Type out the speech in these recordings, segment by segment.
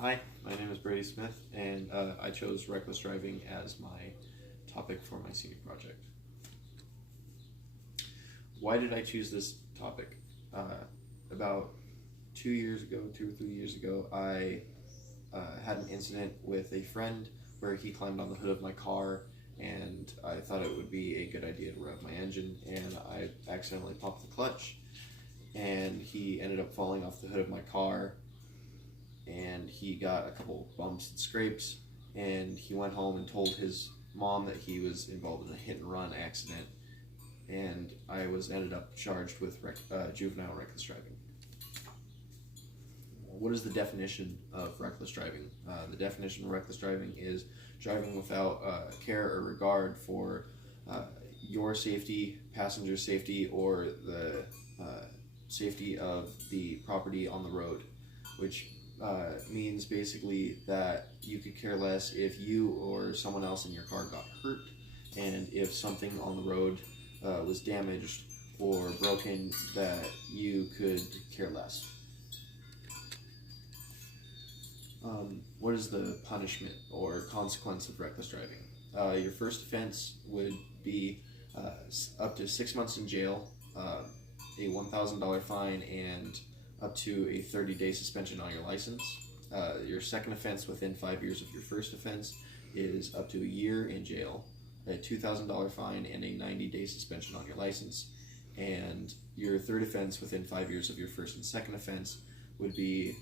Hi, my name is Brady Smith, and I chose reckless driving as my topic for my senior project. Why did I choose this topic? About 2 years ago, 2 or 3 years ago, I had an incident with a friend where he climbed on the hood of my car, and I thought it would be a good idea to rev my engine, and I accidentally popped the clutch, and he ended up falling off the hood of my car, and he got a couple bumps and scrapes, and he went home and told his mom that he was involved in a hit and run accident, and I was ended up charged with juvenile reckless driving. What is the definition of reckless driving? The definition of reckless driving is driving without care or regard for your safety, passenger safety, or the safety of the property on the road, which means basically that you could care less if you or someone else in your car got hurt, and if something on the road was damaged or broken, that you could care less. What is the punishment or consequence of reckless driving? Your first offense would be up to 6 months in jail, a $1,000 fine, and up to a 30-day suspension on your license. Your second offense within 5 years of your first offense is up to a year in jail, a $2,000 fine, and a 90-day suspension on your license. And your third offense within 5 years of your first and second offense would be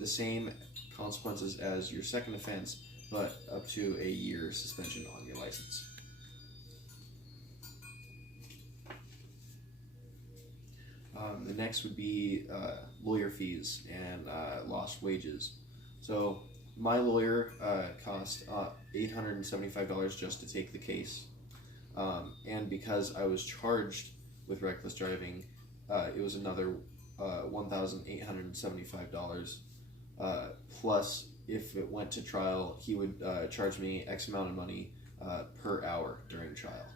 the same consequences as your second offense, but up to a year suspension on your license. The next would be lawyer fees and lost wages. So my lawyer cost $875 just to take the case, and because I was charged with reckless driving, it was another $1,875. Plus, if it went to trial, he would charge me X amount of money per hour during trial.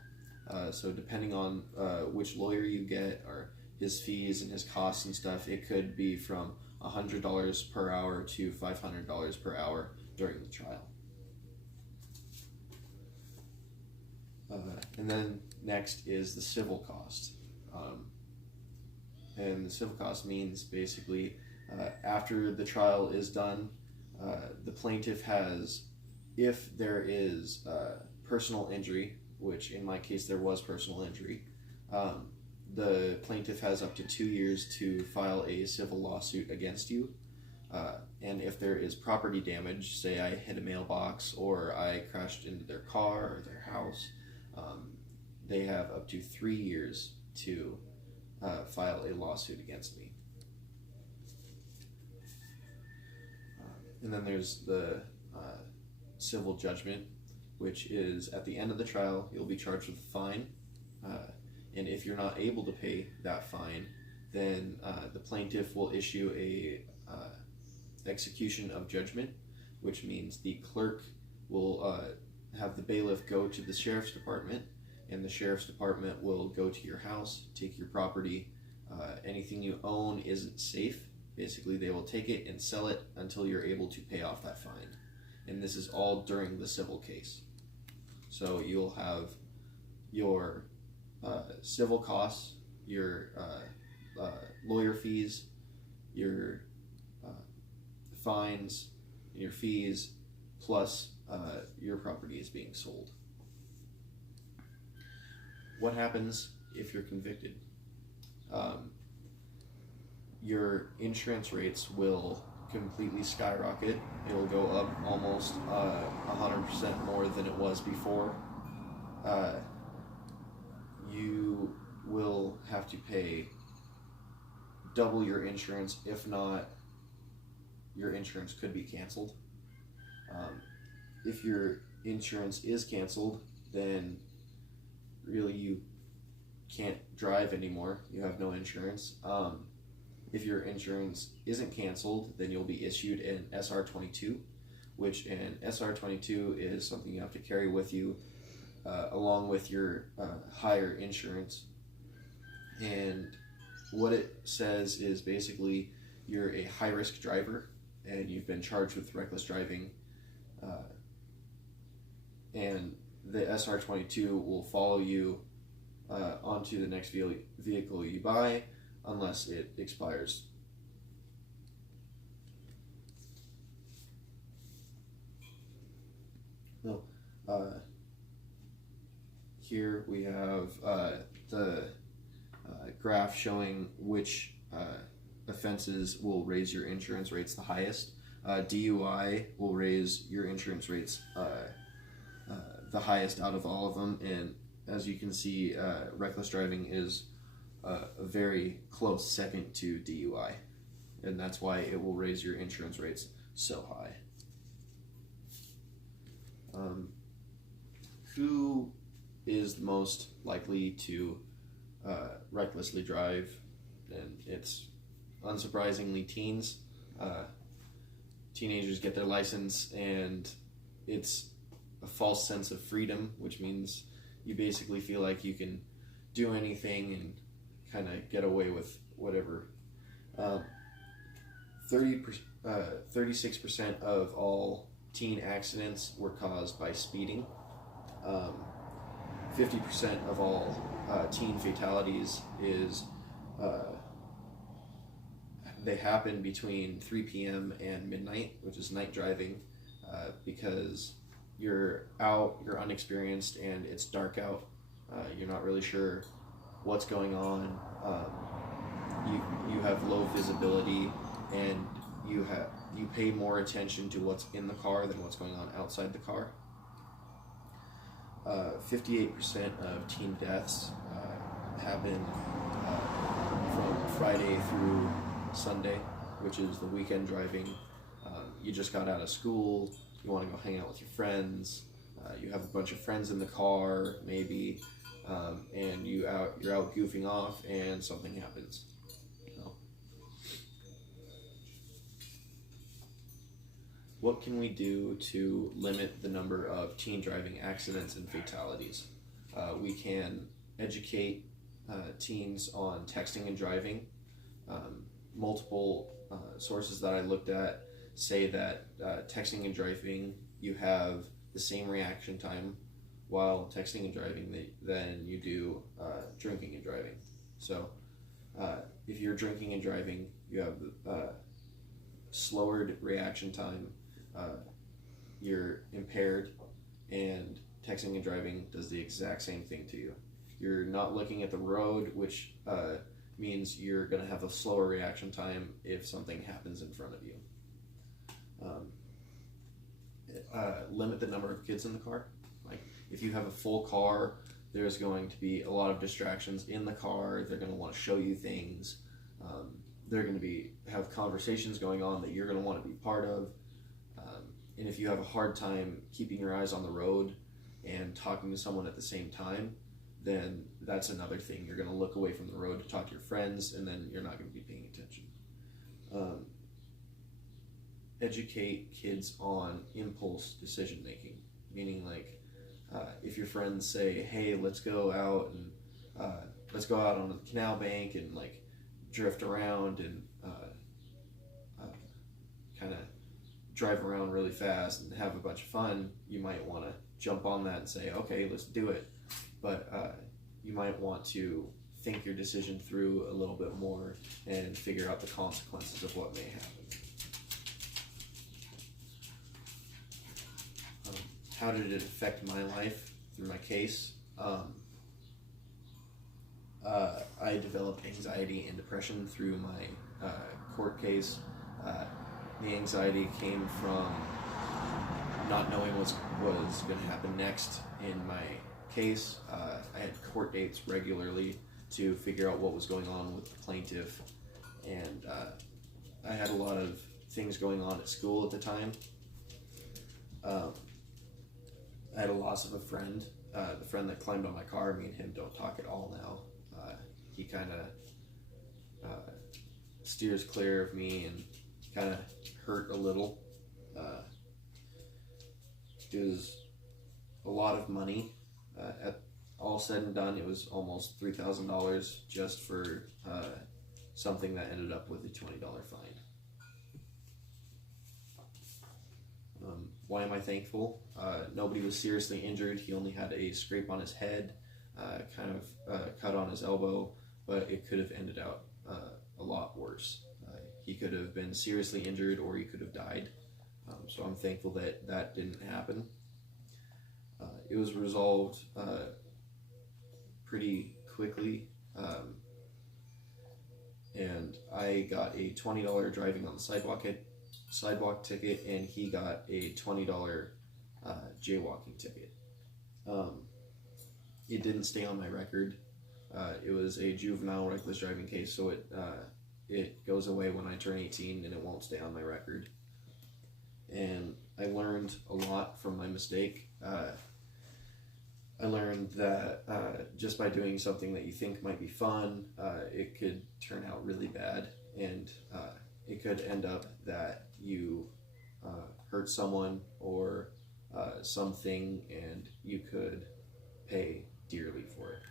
So depending on which lawyer you get, or his fees and his costs and stuff, it could be from $100 per hour to $500 per hour during the trial. And then next is the civil cost. And the civil cost means basically after the trial is done, the plaintiff has, if there is personal injury, which in my case there was personal injury, the plaintiff has up to 2 years to file a civil lawsuit against you. And if there is property damage, say I hit a mailbox or I crashed into their car or their house, they have up to 3 years to file a lawsuit against me. And then there's the civil judgment, which is at the end of the trial, you'll be charged with a fine. And if you're not able to pay that fine, then the plaintiff will issue a execution of judgment, which means the clerk will have the bailiff go to the sheriff's department, and the sheriff's department will go to your house, take your property. Anything you own isn't safe. Basically, they will take it and sell it until you're able to pay off that fine. And this is all during the civil case. So you'll have your civil costs, your lawyer fees, your fines, your fees, plus your property is being sold. What happens if you're convicted? Your insurance rates will completely skyrocket. It'll go up almost 100% more than it was before. You will have to pay double your insurance. If not, your insurance could be canceled. If your insurance is canceled, then really you can't drive anymore. You have no insurance. If your insurance isn't canceled, then you'll be issued an SR22, which an SR22 is something you have to carry with you along with your higher insurance. And what it says is basically you're a high-risk driver, and you've been charged with reckless driving, and the SR22 will follow you onto the next vehicle you buy unless it expires. No. Here we have the graph showing which offenses will raise your insurance rates the highest. DUI will raise your insurance rates the highest out of all of them, and as you can see, reckless driving is a very close second to DUI, and that's why it will raise your insurance rates so high. Who is most likely to recklessly drive? And it's unsurprisingly teens. Teenagers get their license, and it's a false sense of freedom, which means you basically feel like you can do anything and kind of get away with whatever. 36% of all teen accidents were caused by speeding. 50% of all teen fatalities they happen between 3 p.m. and midnight, which is night driving, because you're out, you're unexperienced, and it's dark out. You're not really sure what's going on. You have low visibility, and you pay more attention to what's in the car than what's going on outside the car. 58% of teen deaths happen from Friday through Sunday, which is the weekend driving. You just got out of school, you want to go hang out with your friends, you have a bunch of friends in the car, maybe, and you're out goofing off, and something happens. What can we do to limit the number of teen driving accidents and fatalities? We can educate teens on texting and driving. Multiple sources that I looked at say that texting and driving, you have the same reaction time while texting and driving than you do drinking and driving. So if you're drinking and driving, you have slower reaction time, you're impaired, and texting and driving does the exact same thing to you. You're not looking at the road, which means you're going to have a slower reaction time if something happens in front of you. Limit the number of kids in the car. Like, if you have a full car, there's going to be a lot of distractions in the car. They're going to want to show you things. They're going to have conversations going on that you're going to want to be part of. And if you have a hard time keeping your eyes on the road and talking to someone at the same time, then that's another thing. You're going to look away from the road to talk to your friends, and then you're not going to be paying attention. Educate kids on impulse decision making, meaning like if your friends say, "Hey, let's go out on the canal bank and like drift around and kind of drive around really fast and have a bunch of fun," you might want to jump on that and say, "Okay, let's do it." But you might want to think your decision through a little bit more and figure out the consequences of what may happen. How did it affect my life through my case? I developed anxiety and depression through my court case. The anxiety came from not knowing what was going to happen next in my case. I had court dates regularly to figure out what was going on with the plaintiff, and I had a lot of things going on at school at the time. I had a loss of a friend. The friend that climbed on my car, me and him don't talk at all now. He kind of steers clear of me and kind of hurt a little. It was a lot of money. At all said and done, it was almost $3,000 just for something that ended up with a $20 fine. why am I thankful? Nobody was seriously injured. He only had a scrape on his head, kind of cut on his elbow, but it could have ended out a lot worse. He could have been seriously injured, or he could have died. So I'm thankful that that didn't happen. It was resolved pretty quickly, and I got a $20 driving on the sidewalk ticket, and he got a $20 jaywalking ticket. It didn't stay on my record. It was a juvenile reckless driving case, so it goes away when I turn 18, and it won't stay on my record. And I learned a lot from my mistake. I learned that just by doing something that you think might be fun, it could turn out really bad, and it could end up that you hurt someone or something, and you could pay dearly for it.